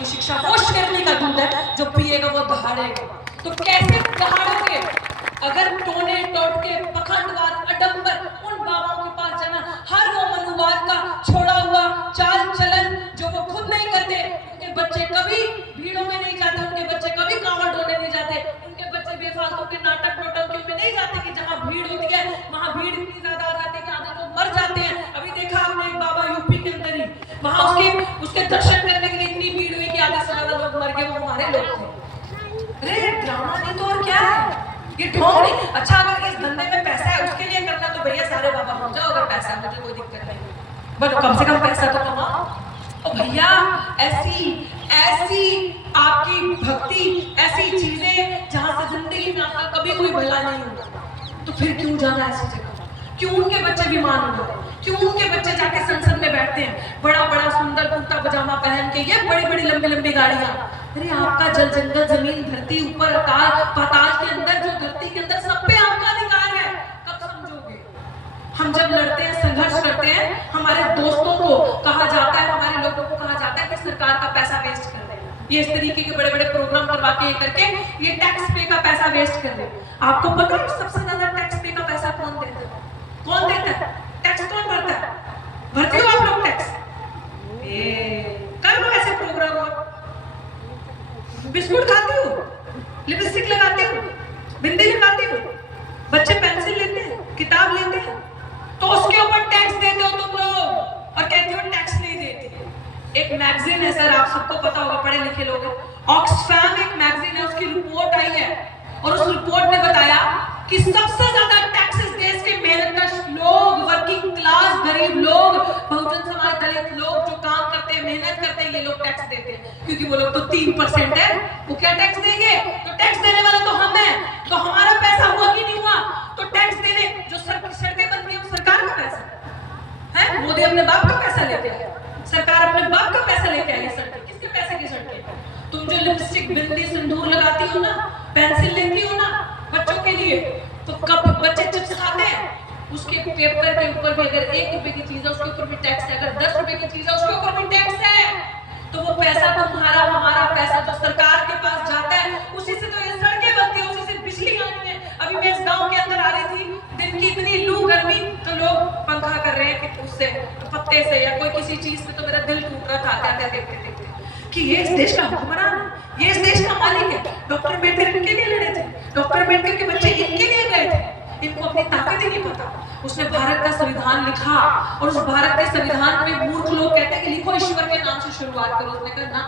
की शिक्षा वो शेरनी का दूध है, जो पिएगा वो दहाड़ेगा। तो कैसे दहाड़ोगे अगर टोने टोटके पखंडवाद अडंबर उन बाबाओं के पास जाना, हर वो मनुवाद का छोड़ा हुआ चाल चलन जो वो खुद नहीं करते। उनके बच्चे कभी भीड़ों में नहीं जाते, उनके बच्चे कभी कांवड़ ढोने नहीं जाते, उनके बच्चे बेफालतू के नाटक नौटंकियों में नहीं जाते कि जहाँ भीड़ होती है वहाँ भीड़ इतनी ज्यादा आ जाती है कि आधे लोग मर जाते हैं। अभी देखा आपने एक बाबा यूपी के अंदर ही, वहाँ उसके दर्शन करने के लिए इतनी भीड़ हुई कि आधे से ज्यादा लोग मर गए, वो हमारे लोग थे। अरे ड्रामा नहीं तो और क्या है, ये ढोंग नहीं। अच्छा अगर इस धंधे में पैसा है उसके लिए करना तो भैया सारे बाबा हो जाओ, अगर पैसा है मुझे कोई दिक्कत नहीं, बट कम से कम पैसा तो कमाओ। और भैया ऐसी आपकी भक्ति, ऐसी चीजें जहां से जिंदगी में आपका कभी कोई भला नहीं होगा, तो फिर क्यों जाना ऐसी जगह? क्यों उनके बच्चे बीमार हो जाए? क्यों उनके बच्चे जाके संसद में बैठते हैं बड़ा बड़ा सुंदर कुर्ता पजामा पहन के, ये बड़ी बड़ी लंबी लंबी गाड़ियां? अरे आपका जल जंगल जमीन धरती ऊपर पाताल के अंदर, जो धरती के अंदर सब पे आपका अधिकार है, कब समझोगे? हम जब लड़ते हैं, संघर्ष करते हैं, हमारे दोस्तों को कहा जाता है, हमारे लोगों को कहा जाता है कि सरकार का पैसा वेस्ट कर रहे हैं, ये इस तरीके के बड़े बड़े प्रोग्राम करवा के करके ये टैक्स पे का पैसा वेस्ट कर रहे हैं। आपको पता है सबसे ज्यादा टैक्स पे का पैसा कौन देता है? कौन देता है टैक्स? कौन भरता है? भरते हो आप लोग टैक्स? कर लो ऐसे प्रोग्राम, और बिस्कुट खाती हो, लिपस्टिक लगाती हो, बिंदी लगाती हो, बच्चे पेंसिल लेते हैं, किताब लेते हैं, तो उसके ऊपर टैक्स देते हो तुम लोग और कहते हो टैक्स नहीं देते। एक मैगजीन है सर, आप सबको पता होगा, पढ़े लिखे लोग, ऑक्सफैम एक मैगजीन है, उसकी रिपोर्ट आई है और उस रिपोर्ट ने बताया कि सबसे ज्यादा टैक्सेस देश के मेहनतकश लोग, वर्किंग क्लास, गरीब लोग, बहुजन समाज, दलित लोग जो काम करते हैं, मेहनत करते हैं, ये लोग टैक्स देते हैं, क्योंकि वो लोग तो 3% है, वो क्या टैक्स देंगे? तो टैक्स देने वाला तो हम हैं, तो हमारा पैसा हुआ कि नहीं हुआ? तो टैक्स देने जो सड़कें बनती है वो सरकार का पैसा है। मोदी अपने बाप का पैसा लेके आया, सरकार अपने बाप का पैसा लेके आई है। सड़कें किसके पैसे की सड़कें? तुम जो लिपस्टिक, बिंदी, सिंदूर लगाती हो ना, पेंसिल लेती हो ना बच्चों के लिए, तो कब बच्चे चिप्स खाते हैं, उसके पेपर के ऊपर भी अगर 1 रुपए की चीज है उसके ऊपर भी टैक्स है, अगर 10 रुपए की चीज है उसके ऊपर भी टैक्स है। तो वो पैसा तुम्हारा, हमारा पैसा जो सरकार के पास जाता है, उसी से तो ये सड़कें बनती है, उसी से बिजली आनी है। अभी मैं इस गांव के अंदर आ रही थी, दिन की इतनी लू गर्मी, तो लोग पंखा कर रहे हैं कि उससे पत्ते से या कोई किसी चीज से, तो मेरा दिल टूट रहा था आते देखते देखते कि ये इस देश का हुक्मरान, ये इस देश का मालिक है। डॉक्टर अम्बेडकर इनके लिए लड़े थे, डॉक्टर अम्बेडकर के बच्चे इनके लिए गए थे, इनको अपनी ताकत ही नहीं पता। उसने भारत का संविधान लिखा और उस भारत के संविधान में मूर्ख लोग कहते हैं कि लिखो ईश्वर के नाम से शुरुआत करो, उसने कहा ना,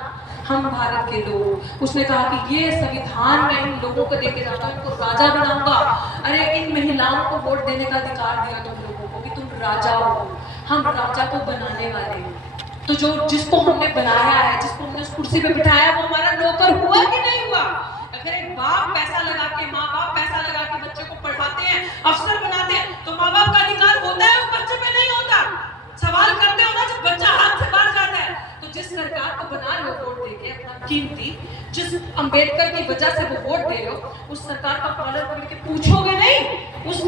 हम भारत के लोग। उसने कहा कि ये संविधान में इन लोगों को देके जाता हूं, इनको राजा बनाऊंगा। अरे इन महिलाओं को वोट देने का अधिकार दिया तुम लोगों को कि तुम राजा हो, हम राजा को बनाने वाले हैं। तो जो जिसको हमने बनाया है, जिसको हमने उस कुर्सी पे बिठाया, वो हमारा नौकर हुआ कि नहीं हुआ? अगर एक बाप पैसा लगा के, माँ बाप पैसा लगा के बच्चे को पढ़ाते हैं, अफसर बनाते हैं, तो माँ बाप का अधिकार होता है उस बच्चे पे? नहीं होता। सवाल करते हो ना जब बच्चा हाथ से बाहर जाता है। तो जिस सरकार को बना रहे हो वोट देके अपना कीमती, जिस अंबेडकर की वजह से वो वोट दे रहे हो, उस सरकार का कॉलर पकड़ के पूछोगे नहीं? उस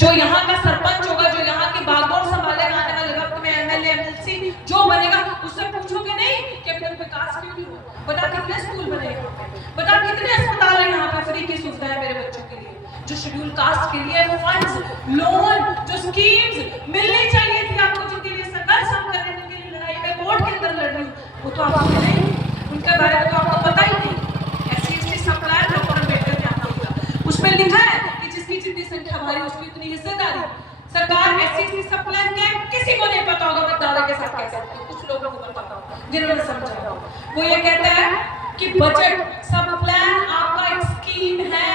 जो यहाँ का सरपंच होगा, जो यहाँ की बागडोर संभालेगा, आने वाले वक्त में एमएलए एमएलसी जो बनेगा, उससे पूछोगे नहीं कि अभी तक विकास क्यों नहीं हुआ? बता कितने स्कूल बने यहाँ पे, बता कितने अस्पताल है यहाँ पे, फ्री की सुविधाएं मेरे बच्चों के लिए, जो शेड्यूल कास्ट के लिए फंड्स, लोन, जो स्कीम्स मिलनी चाहिए थी आपको, जिनके लिए संघर्ष हम कर रहे हैं, जिनके लिए लड़ाई में वोट के अंदर लड़ रही हूँ, वो तो आपको नहीं, उनके बारे में तो आपको पता ही नहीं। SC/ST सब प्लान डॉक्टर अम्बेडकर ने आपको दिया, उसमें लिखा है कि जिसकी जितनी संख्या भारी उसकी उतनी हिस्सेदारी। सरकार SC/ST सब प्लान क्या है किसी को नहीं पता होगा, मैं दावे के साथ कह सकती हूँ, कुछ लोगों को पता होगा जिन्होंने समझा होगा। वो ये कहता है कि बजट सब प्लान आपका एक स्कीम है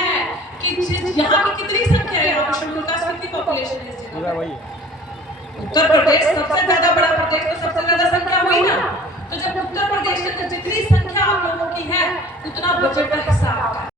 कि यहाँ की कितनी संख्या है, यहाँ शेड्यूल कास्ट कितनी पॉपुलेशन है इस जगह पे? उत्तर प्रदेश सबसे ज्यादा बड़ा प्रदेश, तो सबसे ज्यादा संख्या हुई ना। तो जब उत्तर प्रदेश के अंदर जितनी संख्या आप लोगों की है, उतना बजट का हिस्सा आपका है।